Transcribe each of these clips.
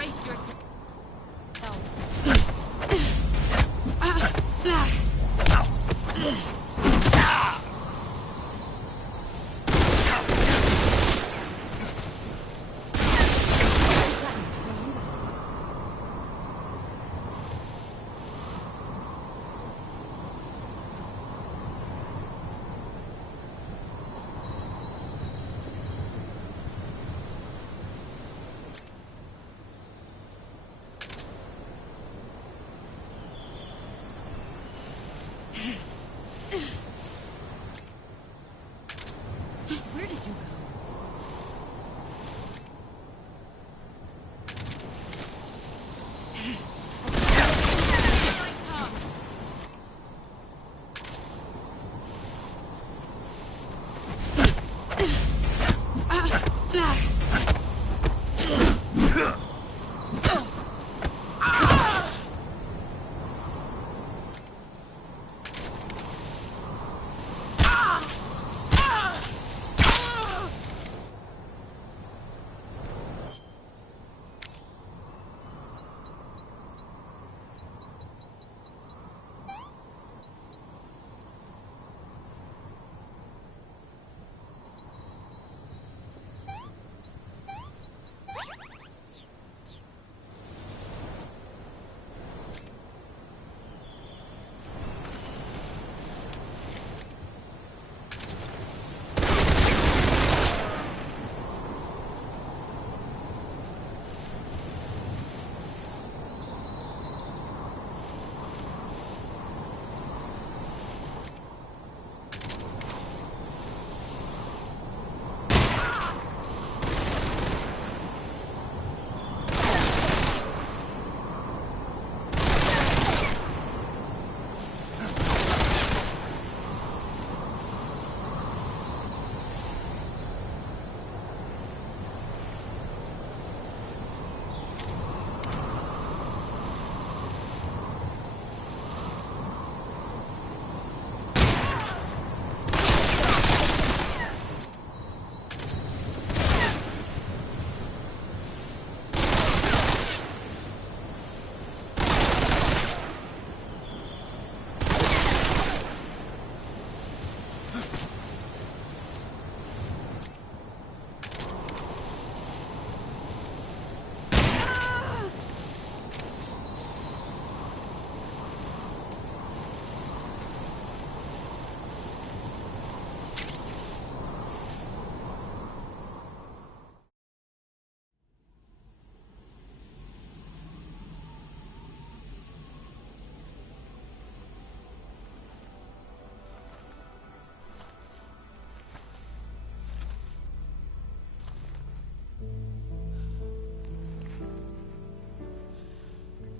Brace yourself. Where did you go?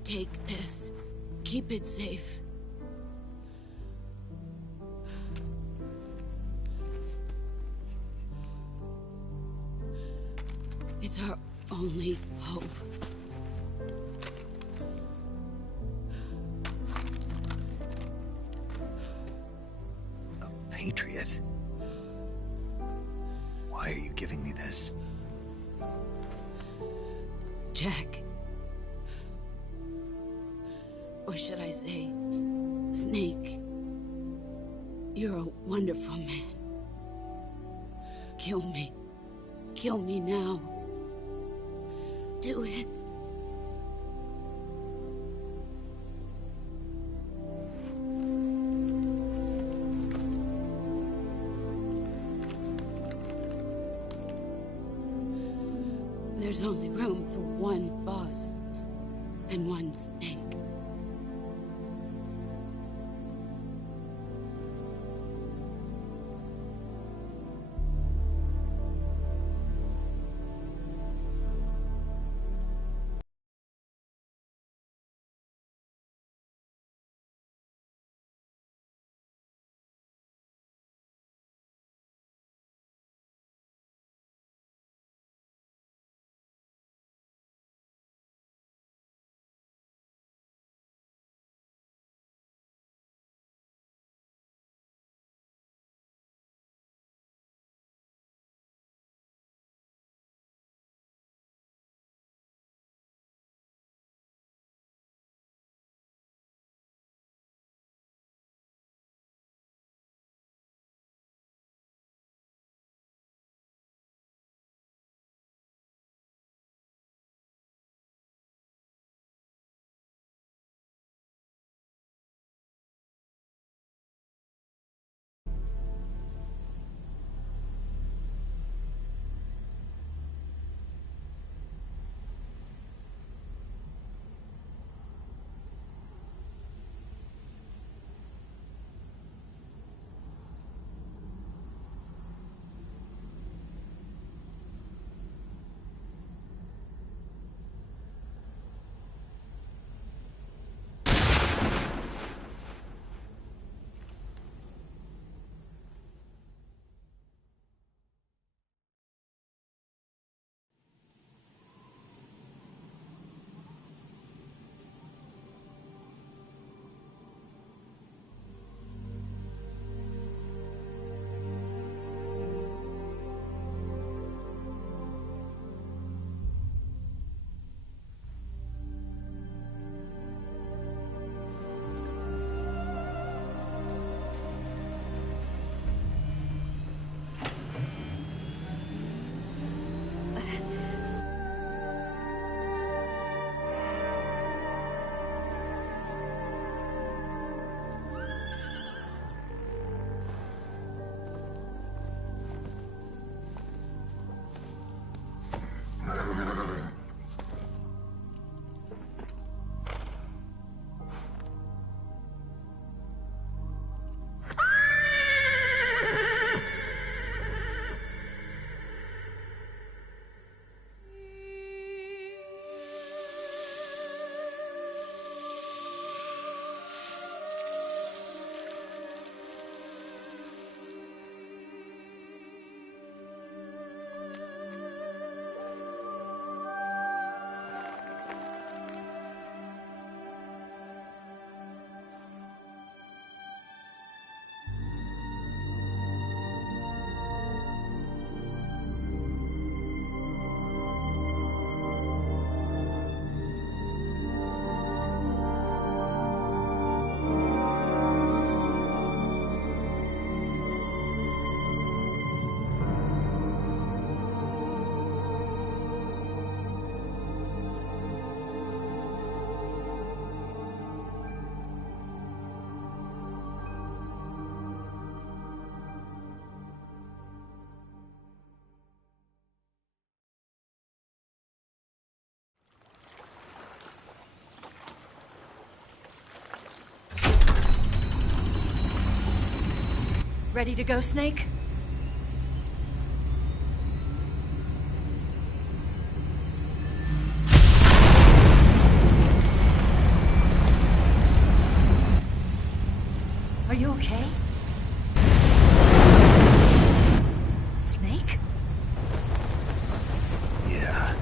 Take this. Keep it safe. It's our only hope. A patriot? Why are you giving me this? Jack. Or should I say, Snake? You're a wonderful man. Kill me. Kill me now. Do it. There's only room for one boss and one snake. Ready to go, Snake? Are you okay? Snake? Yeah.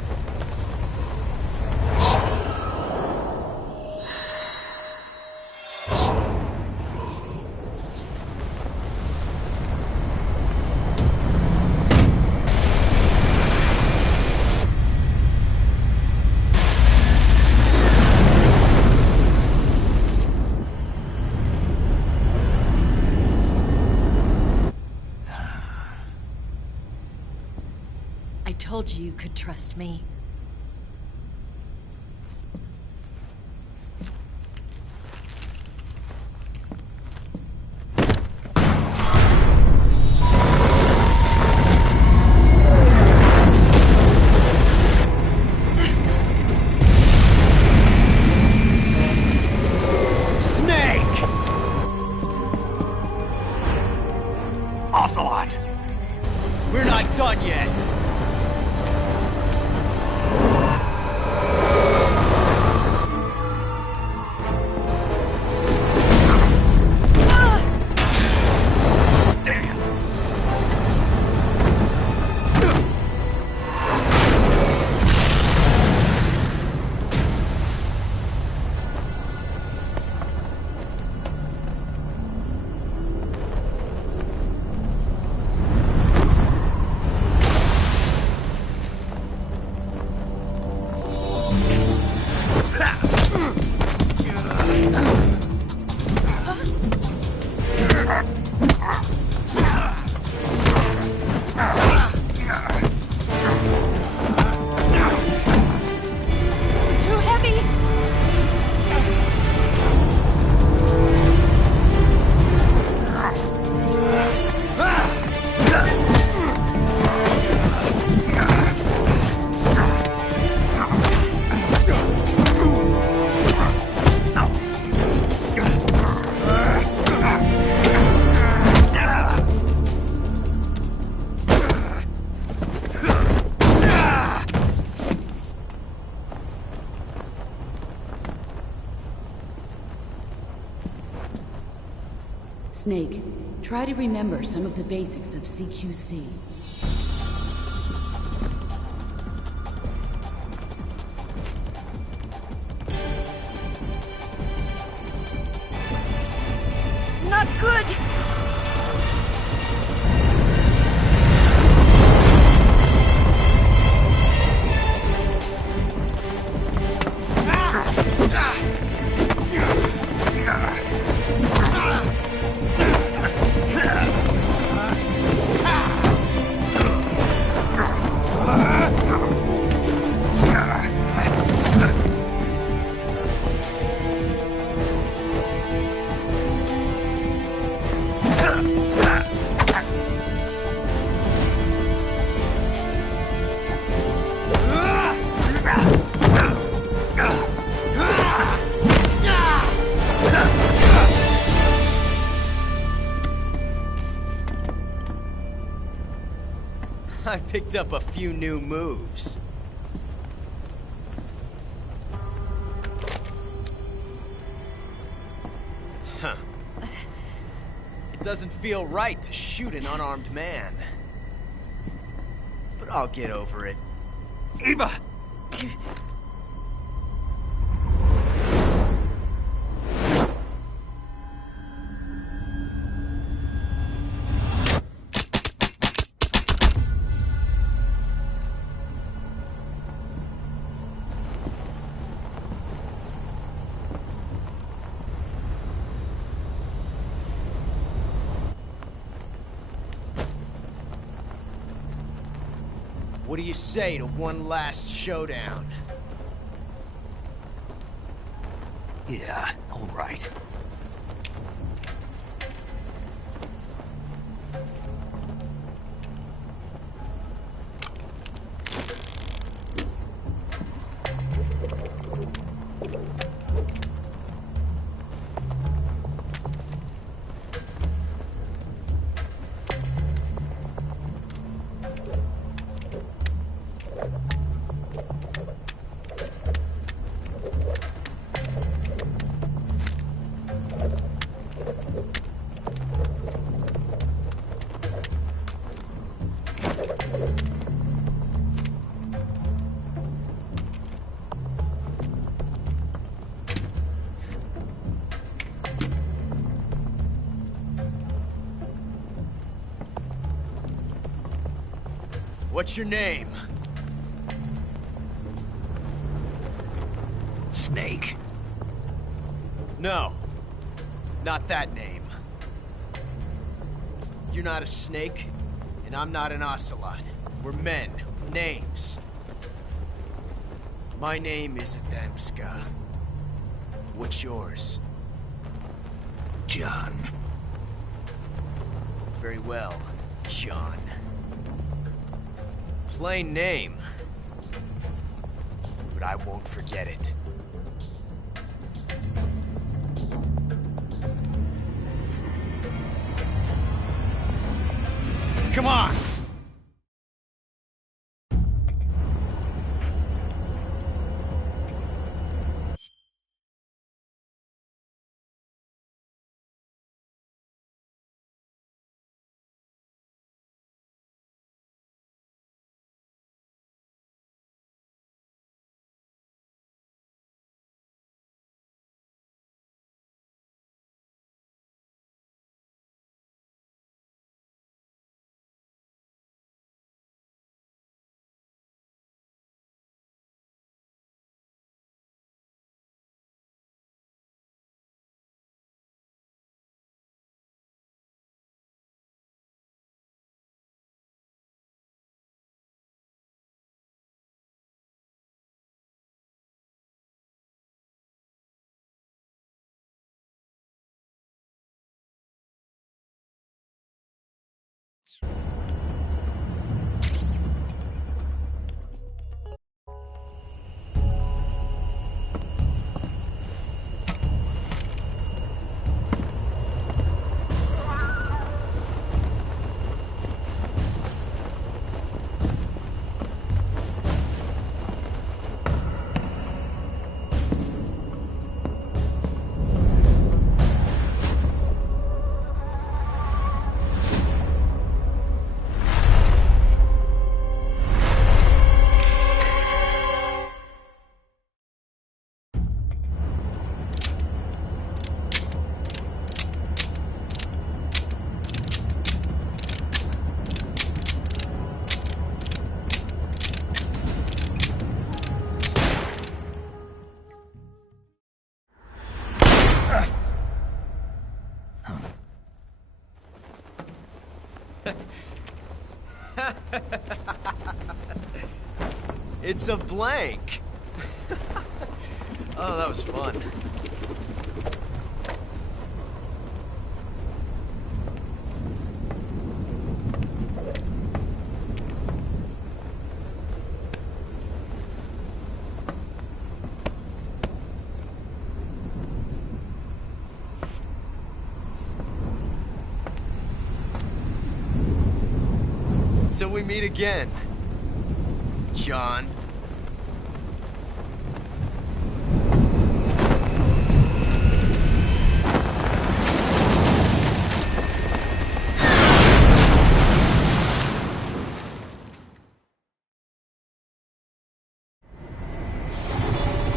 I told you you could trust me. Ocelot! We're not done yet! Snake, try to remember some of the basics of CQC. Not good! I picked up a few new moves. Huh. It doesn't feel right to shoot an unarmed man. But I'll get over it. Eva! What do you say to one last showdown? Yeah, all right. What's your name? Snake. No. Not that name. You're not a snake, and I'm not an ocelot. We're men with names. My name is Adamska. What's yours? John. Very well, John. Plain name. But I won't forget it. Come on! It's a blank. Oh, that was fun. Till we meet again, John.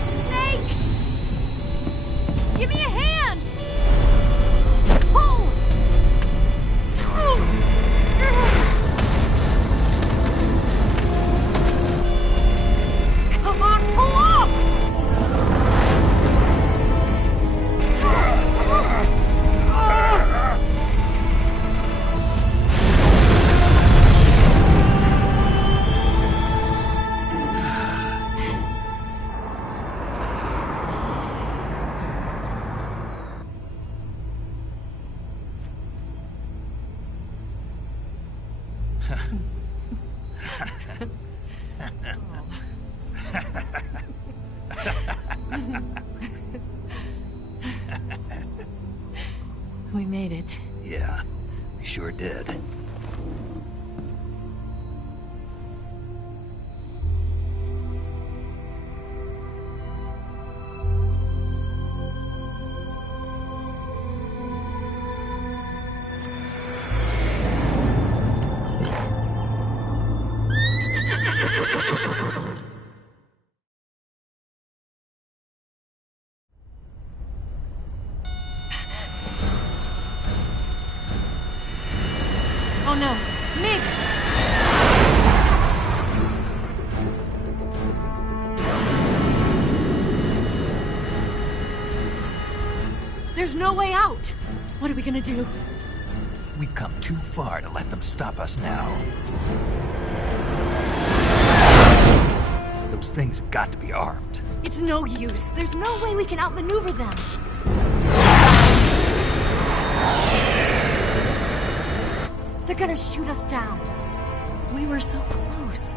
Snake! Give me a hand! Pull! Come on, pull up! We made it. Yeah, we sure did. There's no way out! What are we gonna do? We've come too far to let them stop us now. Those things have got to be armed. It's no use. There's no way we can outmaneuver them. They're gonna shoot us down. We were so close.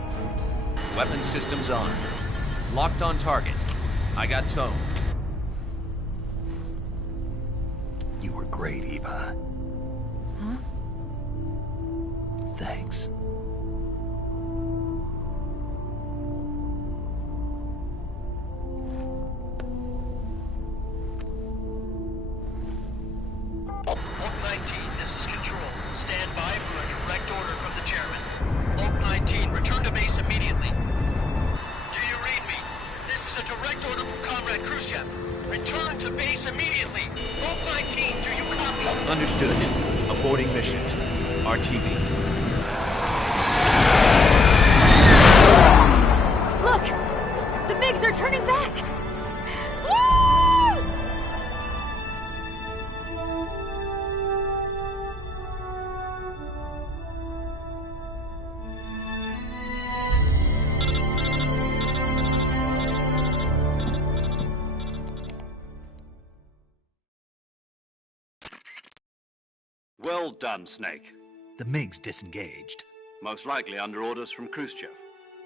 Weapon systems on. Locked on target. I got tone. You were great, Eva. Huh? Thanks. Oak 19, this is Control. Stand by for a direct order from the chairman. Oak 19, return to base immediately. Do you read me? This is a direct order from Comrade Khrushchev. Return to base immediately. Oak 19, do you copy? Understood. Aborting mission. RTB. Look! The MiGs are turning back! Woo! Well done, Snake. The MiG's disengaged. Most likely under orders from Khrushchev.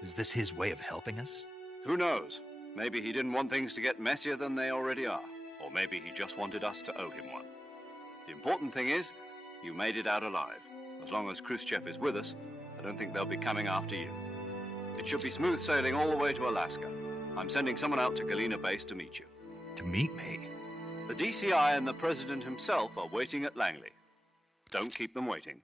Is this his way of helping us? Who knows? Maybe he didn't want things to get messier than they already are. Or maybe he just wanted us to owe him one. The important thing is, you made it out alive. As long as Khrushchev is with us, I don't think they'll be coming after you. It should be smooth sailing all the way to Alaska. I'm sending someone out to Galena Base to meet you. To meet me? The DCI and the President himself are waiting at Langley. Don't keep them waiting.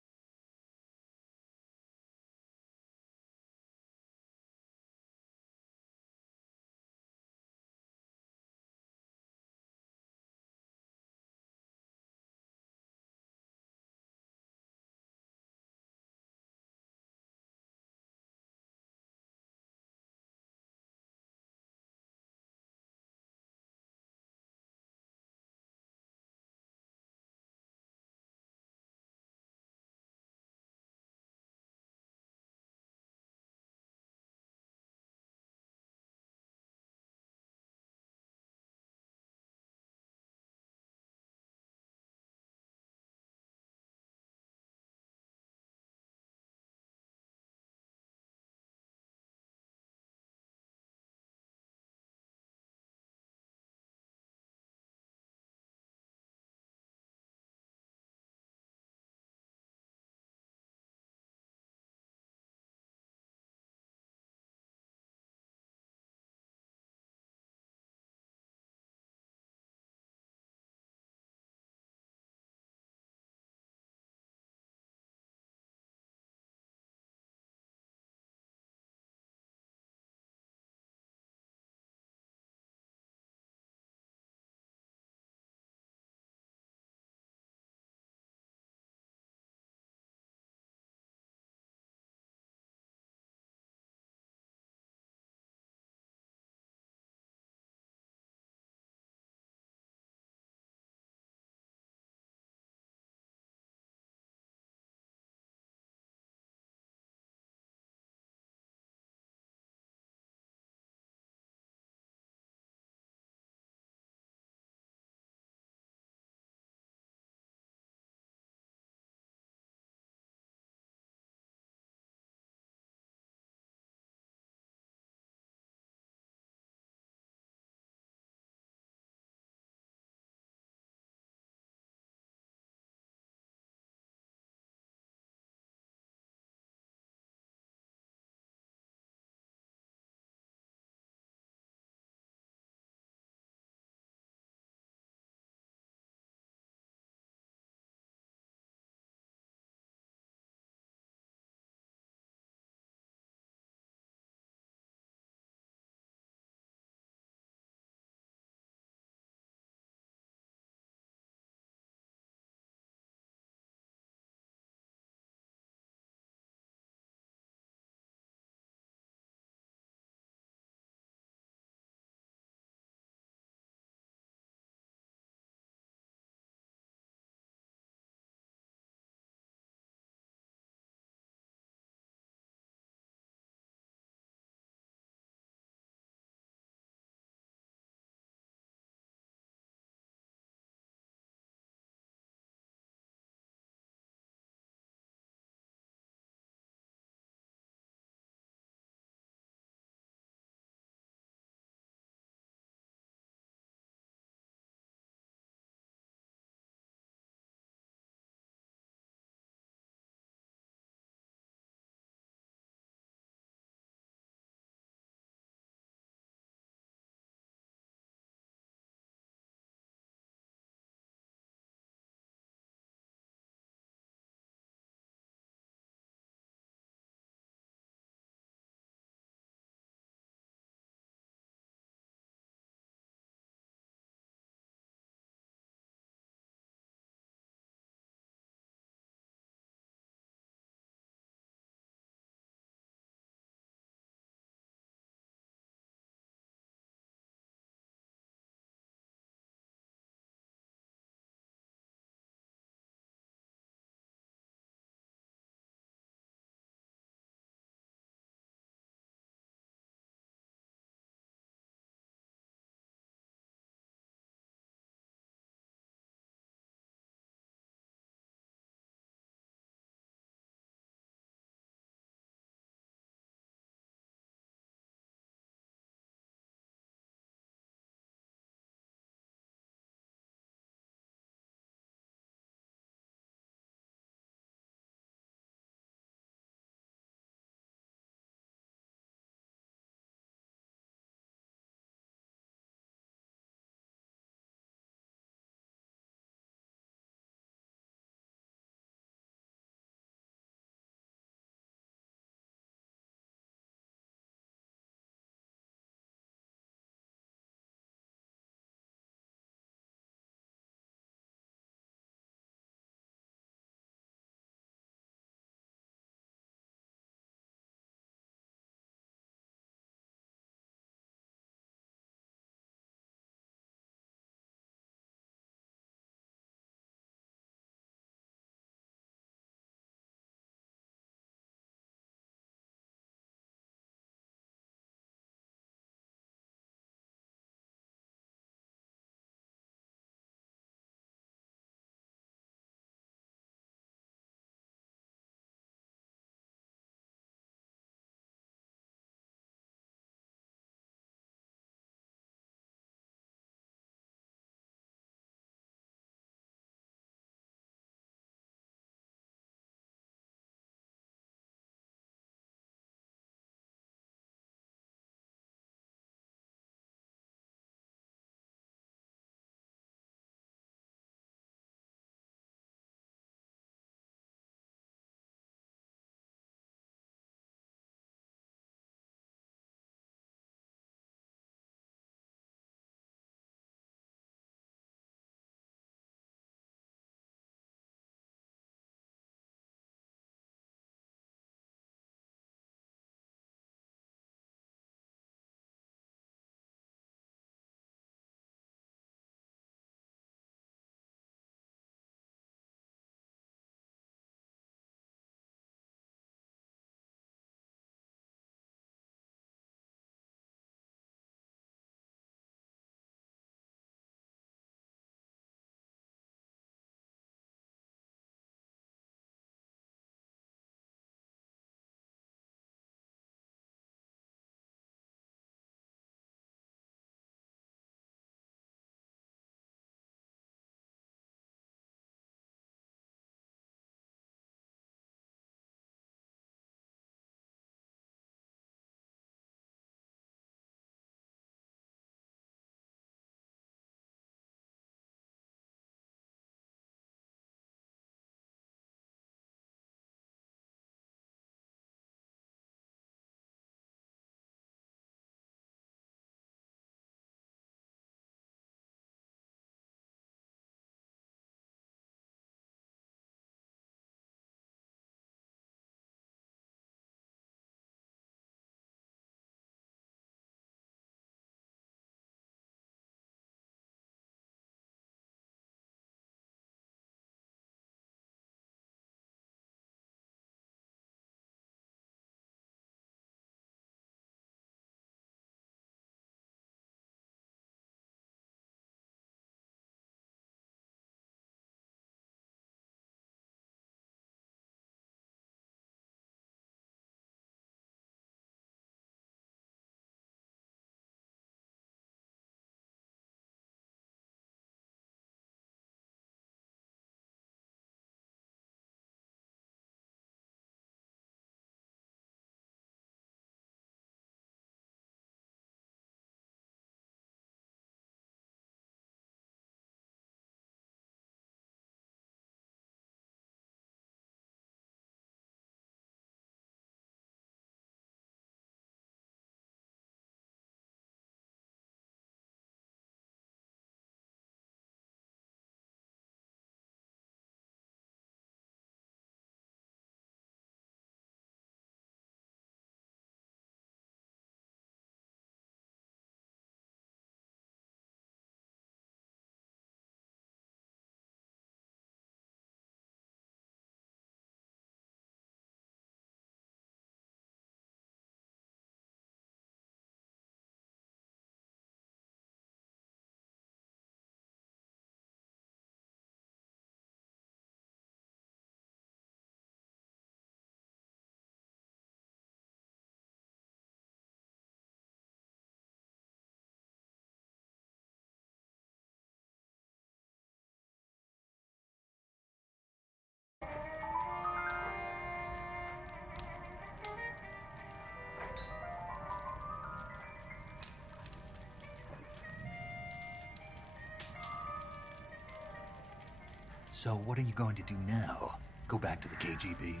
So what are you going to do now? Go back to the KGB?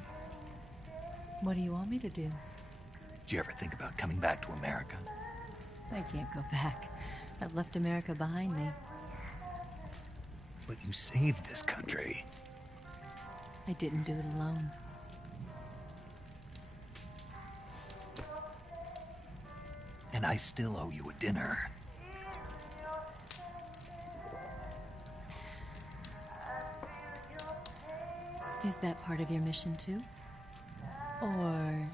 What do you want me to do? Did you ever think about coming back to America? I can't go back. I've left America behind me. But you saved this country. I didn't do it alone. And I still owe you a dinner. Is that part of your mission too? Or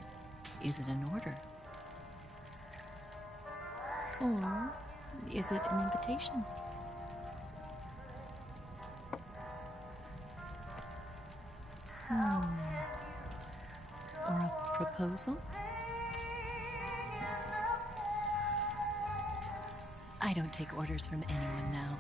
is it an order? Or is it an invitation? Or a proposal? I don't take orders from anyone now.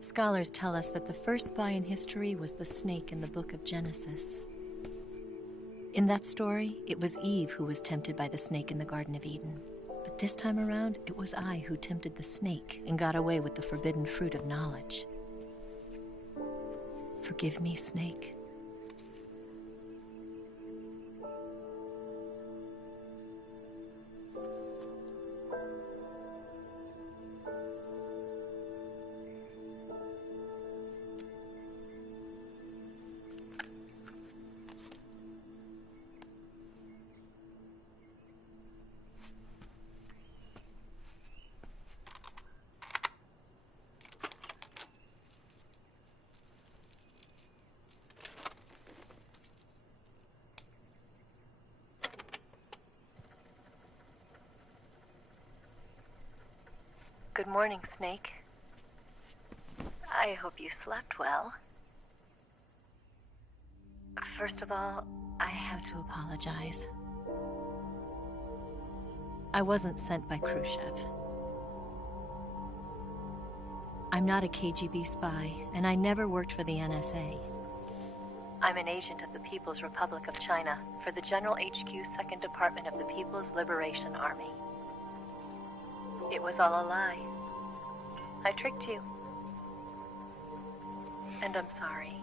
Scholars tell us that the first spy in history was the snake in the book of Genesis. In that story, it was Eve who was tempted by the snake in the Garden of Eden. But this time around, it was I who tempted the snake and got away with the forbidden fruit of knowledge. Forgive me, Snake. Good morning, Snake. I hope you slept well. First of all, I have to apologize. I wasn't sent by Khrushchev. I'm not a KGB spy, and I never worked for the NSA. I'm an agent of the People's Republic of China for the General HQ 2nd Department of the People's Liberation Army. It was all a lie. I tricked you. And I'm sorry.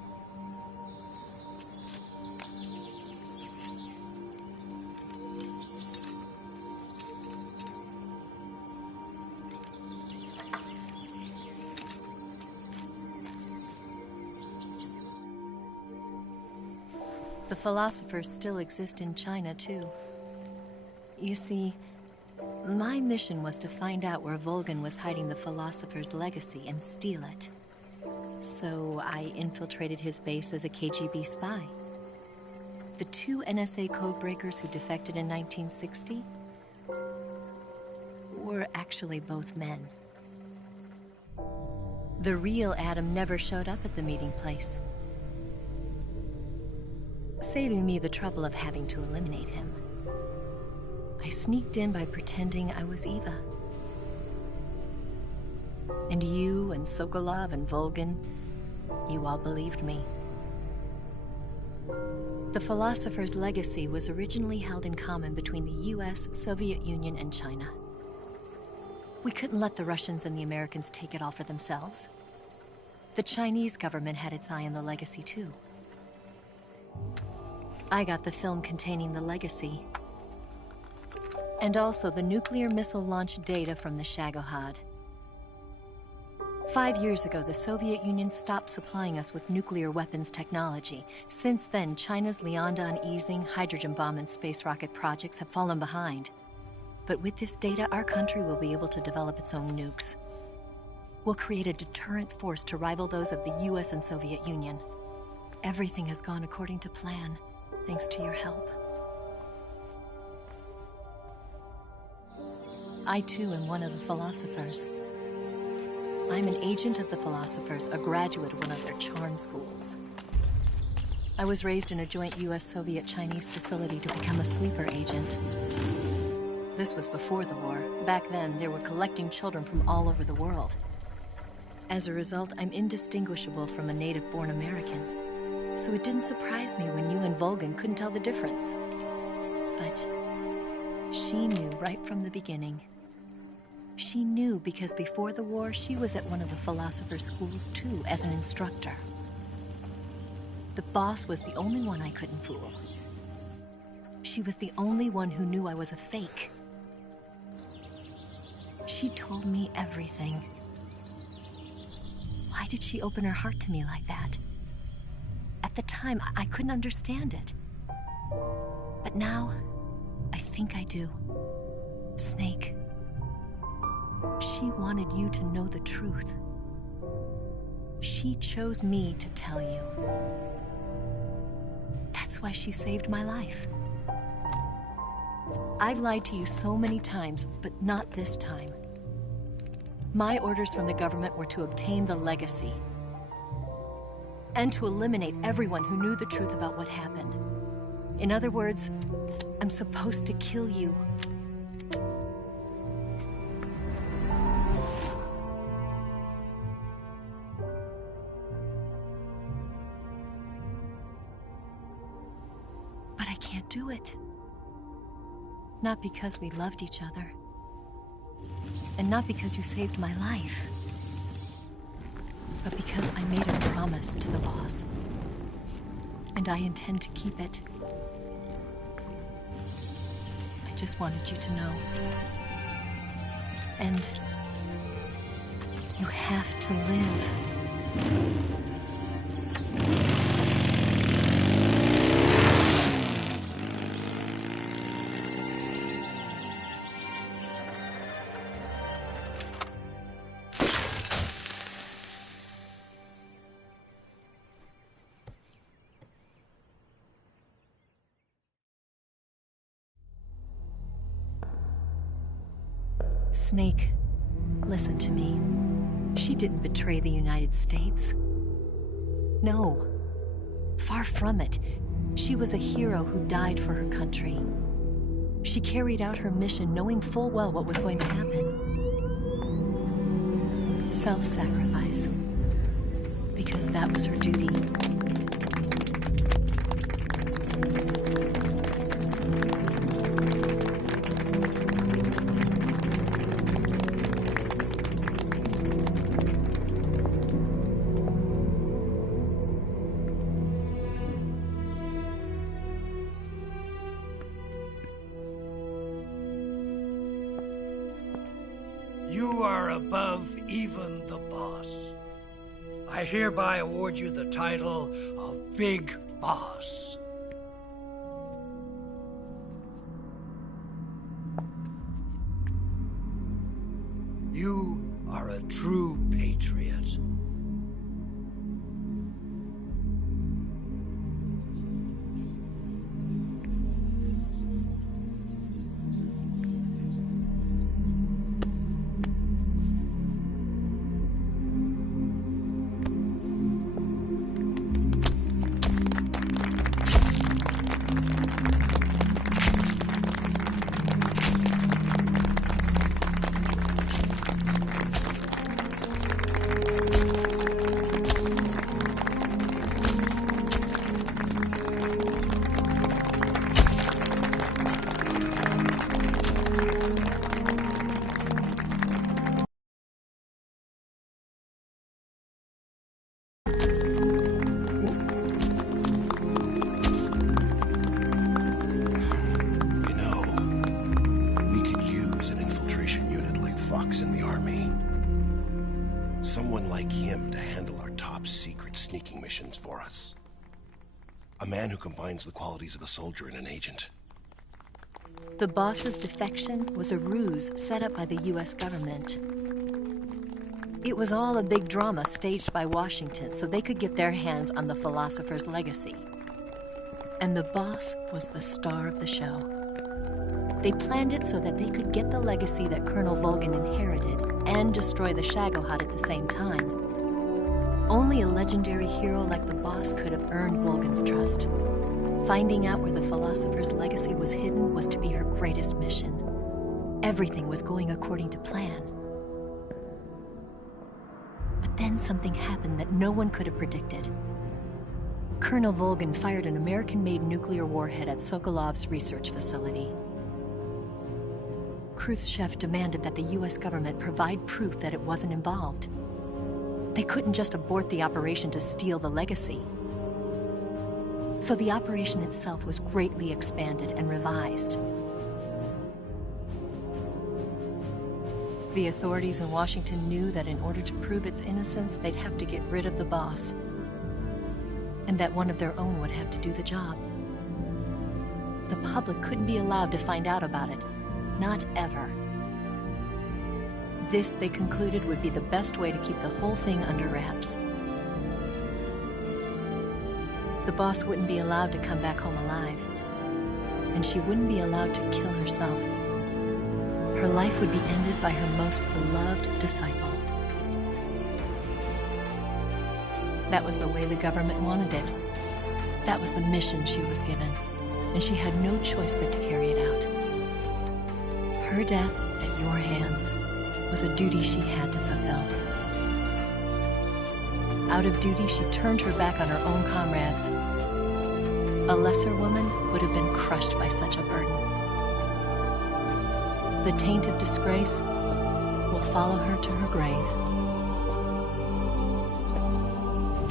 The philosophers still exist in China, too. You see, my mission was to find out where Volgan was hiding the philosopher's legacy and steal it. So I infiltrated his base as a KGB spy. The two NSA codebreakers who defected in 1960 were actually both men. The real Adam never showed up at the meeting place, saving me the trouble of having to eliminate him. I sneaked in by pretending I was Eva. And you and Sokolov and Volgin, you all believed me. The philosopher's legacy was originally held in common between the US, Soviet Union, and China. We couldn't let the Russians and the Americans take it all for themselves. The Chinese government had its eye on the legacy too. I got the film containing the legacy, and also the nuclear missile launch data from the Shagohod. 5 years ago, the Soviet Union stopped supplying us with nuclear weapons technology. Since then, China's Liaodong easing, hydrogen bomb, and space rocket projects have fallen behind. But with this data, our country will be able to develop its own nukes. We'll create a deterrent force to rival those of the US and Soviet Union. Everything has gone according to plan, thanks to your help. I too am one of the philosophers. I'm an agent of the philosophers, a graduate of one of their charm schools. I was raised in a joint US-Soviet-Chinese facility to become a sleeper agent. This was before the war. Back then, they were collecting children from all over the world. As a result, I'm indistinguishable from a native-born American. So it didn't surprise me when you and Volgin couldn't tell the difference. But she knew right from the beginning. She knew because before the war, she was at one of the philosopher's schools too, as an instructor. The boss was the only one I couldn't fool. She was the only one who knew I was a fake. She told me everything. Why did she open her heart to me like that? At the time, I couldn't understand it. But now, I think I do. Snake. She wanted you to know the truth. She chose me to tell you. That's why she saved my life. I've lied to you so many times, but not this time. My orders from the government were to obtain the legacy and to eliminate everyone who knew the truth about what happened. In other words, I'm supposed to kill you. But I can't do it. Not because we loved each other. And not because you saved my life. But because I made a promise to the boss. And I intend to keep it. I just wanted you to know. And you have to live. Snake, listen to me. She didn't betray the United States. No. Far from it. She was a hero who died for her country. She carried out her mission knowing full well what was going to happen. Self-sacrifice. Because that was her duty. You are above even the boss. I hereby award you the title of Big Boss. You are a true patriot. secret sneaking missions for us. A man who combines the qualities of a soldier and an agent. The boss's defection was a ruse set up by the US government. It was all a big drama staged by Washington so they could get their hands on the philosopher's legacy. And the boss was the star of the show. They planned it so that they could get the legacy that Colonel Volgin inherited and destroy the Shagohod at the same time. Only a legendary hero like the boss could have earned Volgin's trust. Finding out where the philosopher's legacy was hidden was to be her greatest mission. Everything was going according to plan. But then something happened that no one could have predicted. Colonel Volgin fired an American-made nuclear warhead at Sokolov's research facility. Khrushchev demanded that the US government provide proof that it wasn't involved. They couldn't just abort the operation to steal the legacy. So the operation itself was greatly expanded and revised. The authorities in Washington knew that in order to prove its innocence, they'd have to get rid of the boss, and that one of their own would have to do the job. The public couldn't be allowed to find out about it. Not ever. This, they concluded, would be the best way to keep the whole thing under wraps. The boss wouldn't be allowed to come back home alive, and she wouldn't be allowed to kill herself. Her life would be ended by her most beloved disciple. That was the way the government wanted it. That was the mission she was given, and she had no choice but to carry it out. Her death at your hands was a duty she had to fulfill. Out of duty, she turned her back on her own comrades. A lesser woman would have been crushed by such a burden. The taint of disgrace will follow her to her grave.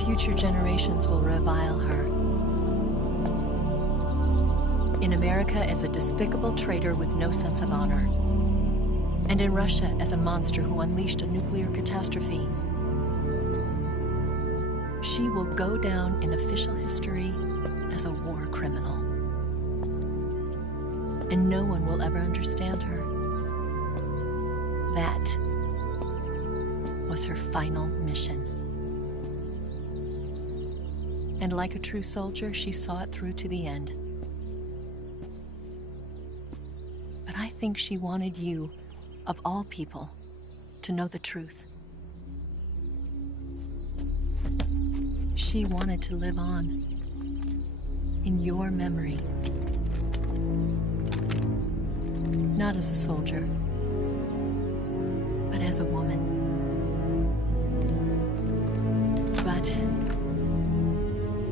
Future generations will revile her. In America as a despicable traitor with no sense of honor. And in Russia as a monster who unleashed a nuclear catastrophe. She will go down in official history as a war criminal. And no one will ever understand her. That was her final mission. And like a true soldier, she saw it through to the end. But I think she wanted you, of all people, to know the truth. She wanted to live on, in your memory. Not as a soldier, but as a woman. But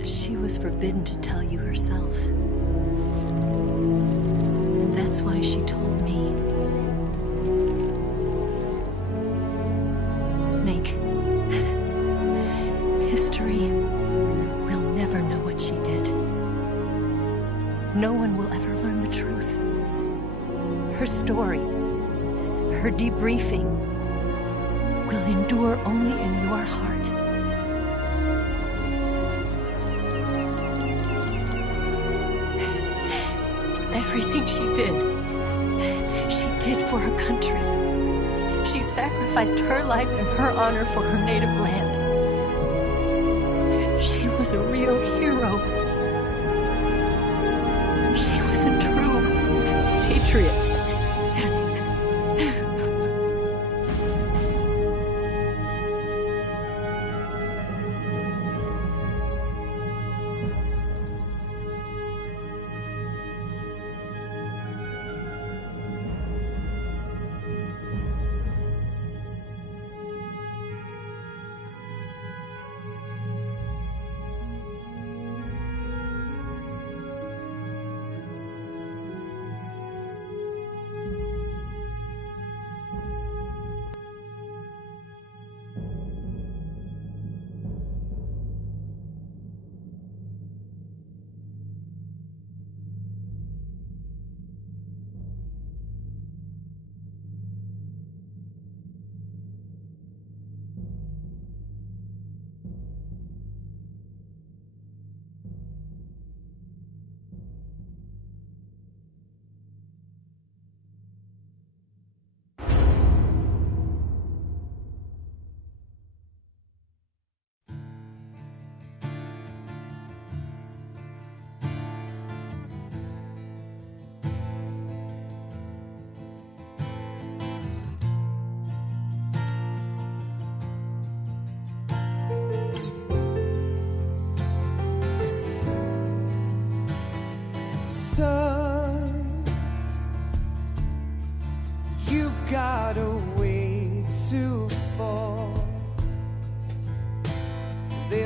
she was forbidden to tell you herself. And that's why she told me. Snake, history will never know what she did. No one will ever learn the truth. Her story, her debriefing, will endure only in your heart. Everything she did for her country. She sacrificed her life and her honor for her native land. She was a real hero. She was a true patriot.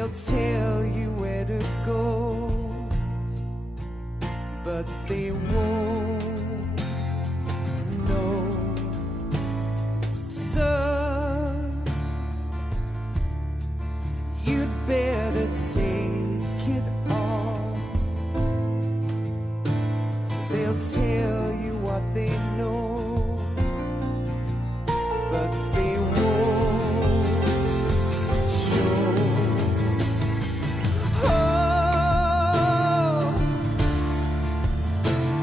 They'll tell you where to go, but they won't know. So you'd better take it all. They'll tell you what they know, but they won't show. Oh,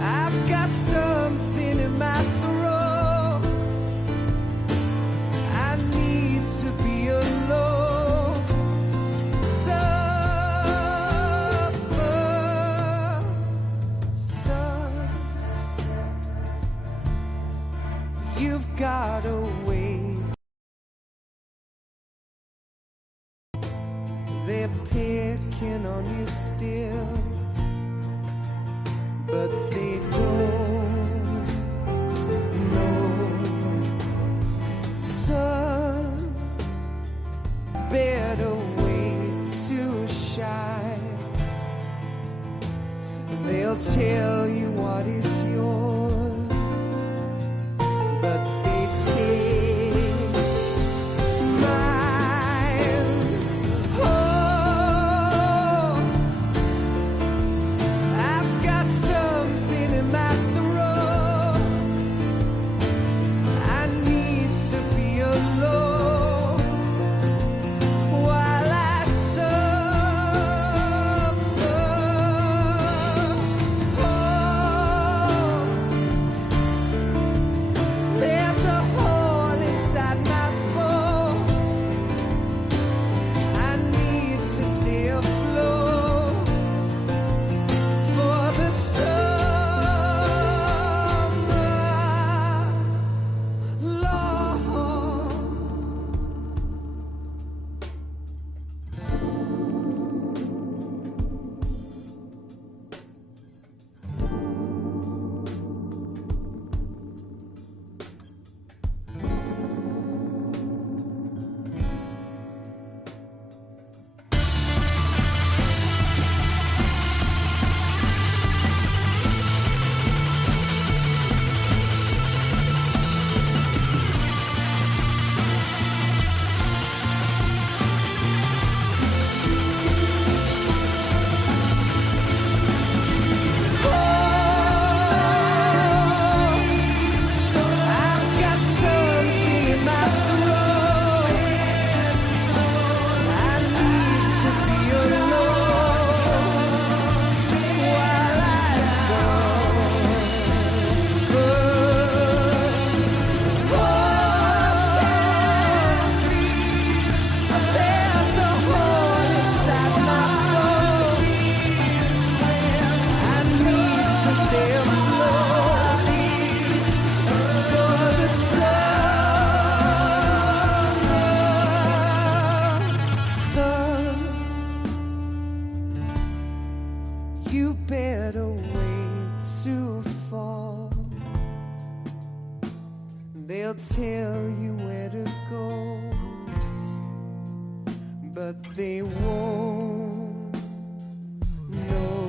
I've got something in my throat. I need to be alone. Suffer, son. You've got a way. They're picking on you still, but they don't know. Son, better wait to shine. They'll tell you what is yours, but they take mine. Oh, I've got something in my throat. I need to be alone while I suffer. Oh, there's a hole inside my bones. I need to stay afloat for the summer, Lord. I've got something in my throat. I need to be alone while I suffer. Oh, there's a hole inside my bones. I need to stay afloat for the summer, sun. You better wait to fall. They'll tell you where to go, but they won't know.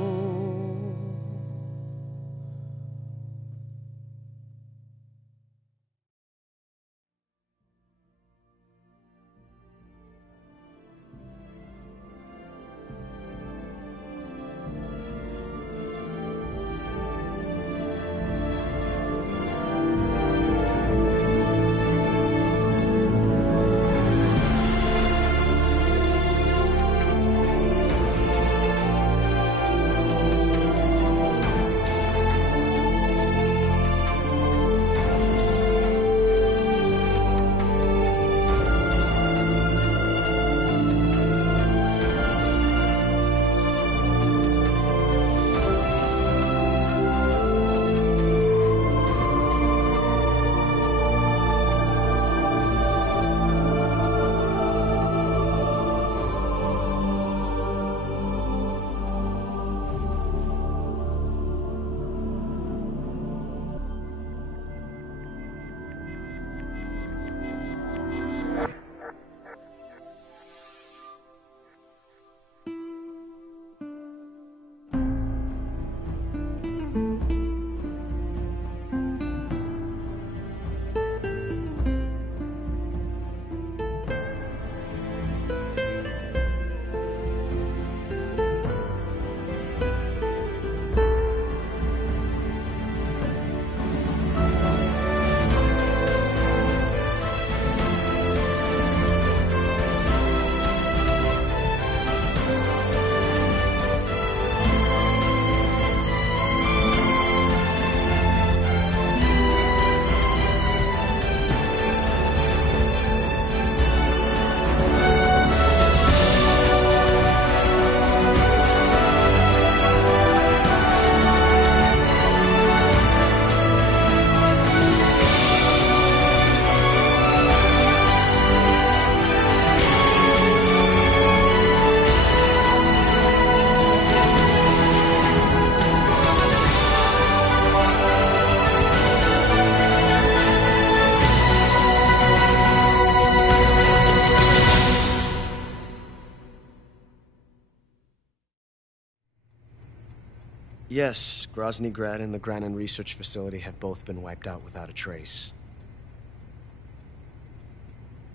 Yes, Grozny Grad and the Granin Research Facility have both been wiped out without a trace.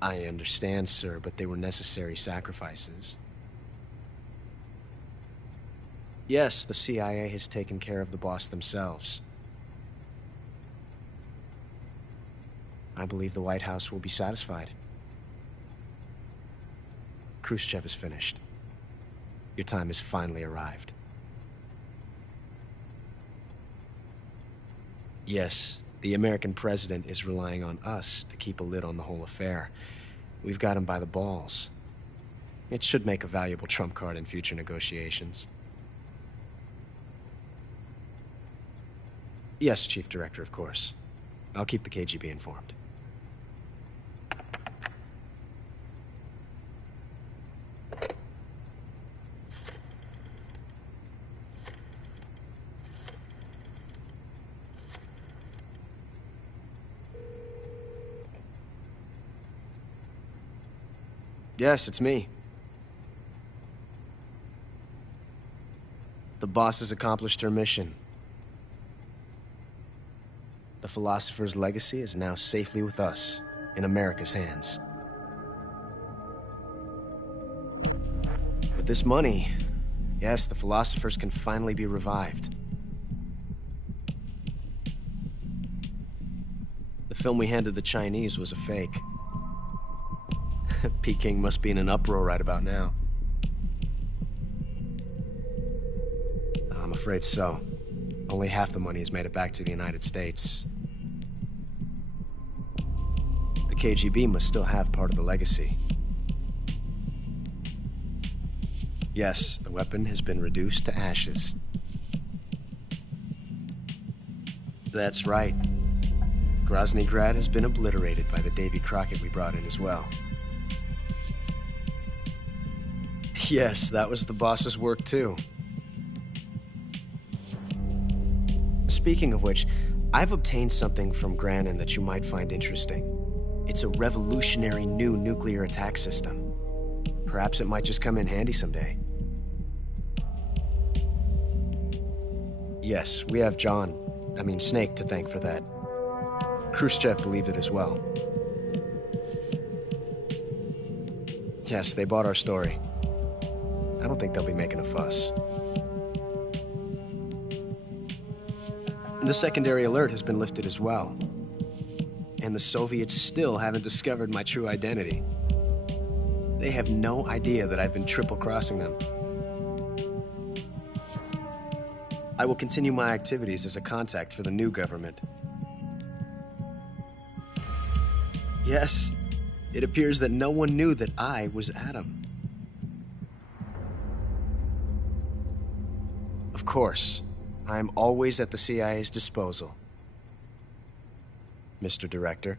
I understand, sir, but they were necessary sacrifices. Yes, the CIA has taken care of the boss themselves. I believe the White House will be satisfied. Khrushchev is finished. Your time has finally arrived. Yes, the American president is relying on us to keep a lid on the whole affair. We've got him by the balls. It should make a valuable trump card in future negotiations. Yes, Chief Director, of course. I'll keep the KGB informed. Yes, it's me. The boss has accomplished her mission. The philosopher's legacy is now safely with us, in America's hands. With this money, yes, the philosophers can finally be revived. The film we handed the Chinese was a fake. Peking must be in an uproar right about now. I'm afraid so. Only half the money has made it back to the United States. The KGB must still have part of the legacy. Yes, the weapon has been reduced to ashes. That's right. Grozny Grad has been obliterated by the Davy Crockett we brought in as well. Yes, that was the boss's work too. Speaking of which, I've obtained something from Granin that you might find interesting. It's a revolutionary new nuclear attack system. Perhaps it might just come in handy someday. Yes, we have Snake to thank for that. Khrushchev believed it as well. Yes, they bought our story. I don't think they'll be making a fuss. The secondary alert has been lifted as well. And the Soviets still haven't discovered my true identity. They have no idea that I've been triple-crossing them. I will continue my activities as a contact for the new government. Yes, it appears that no one knew that I was Adam. Of course, I am always at the CIA's disposal, Mr. Director.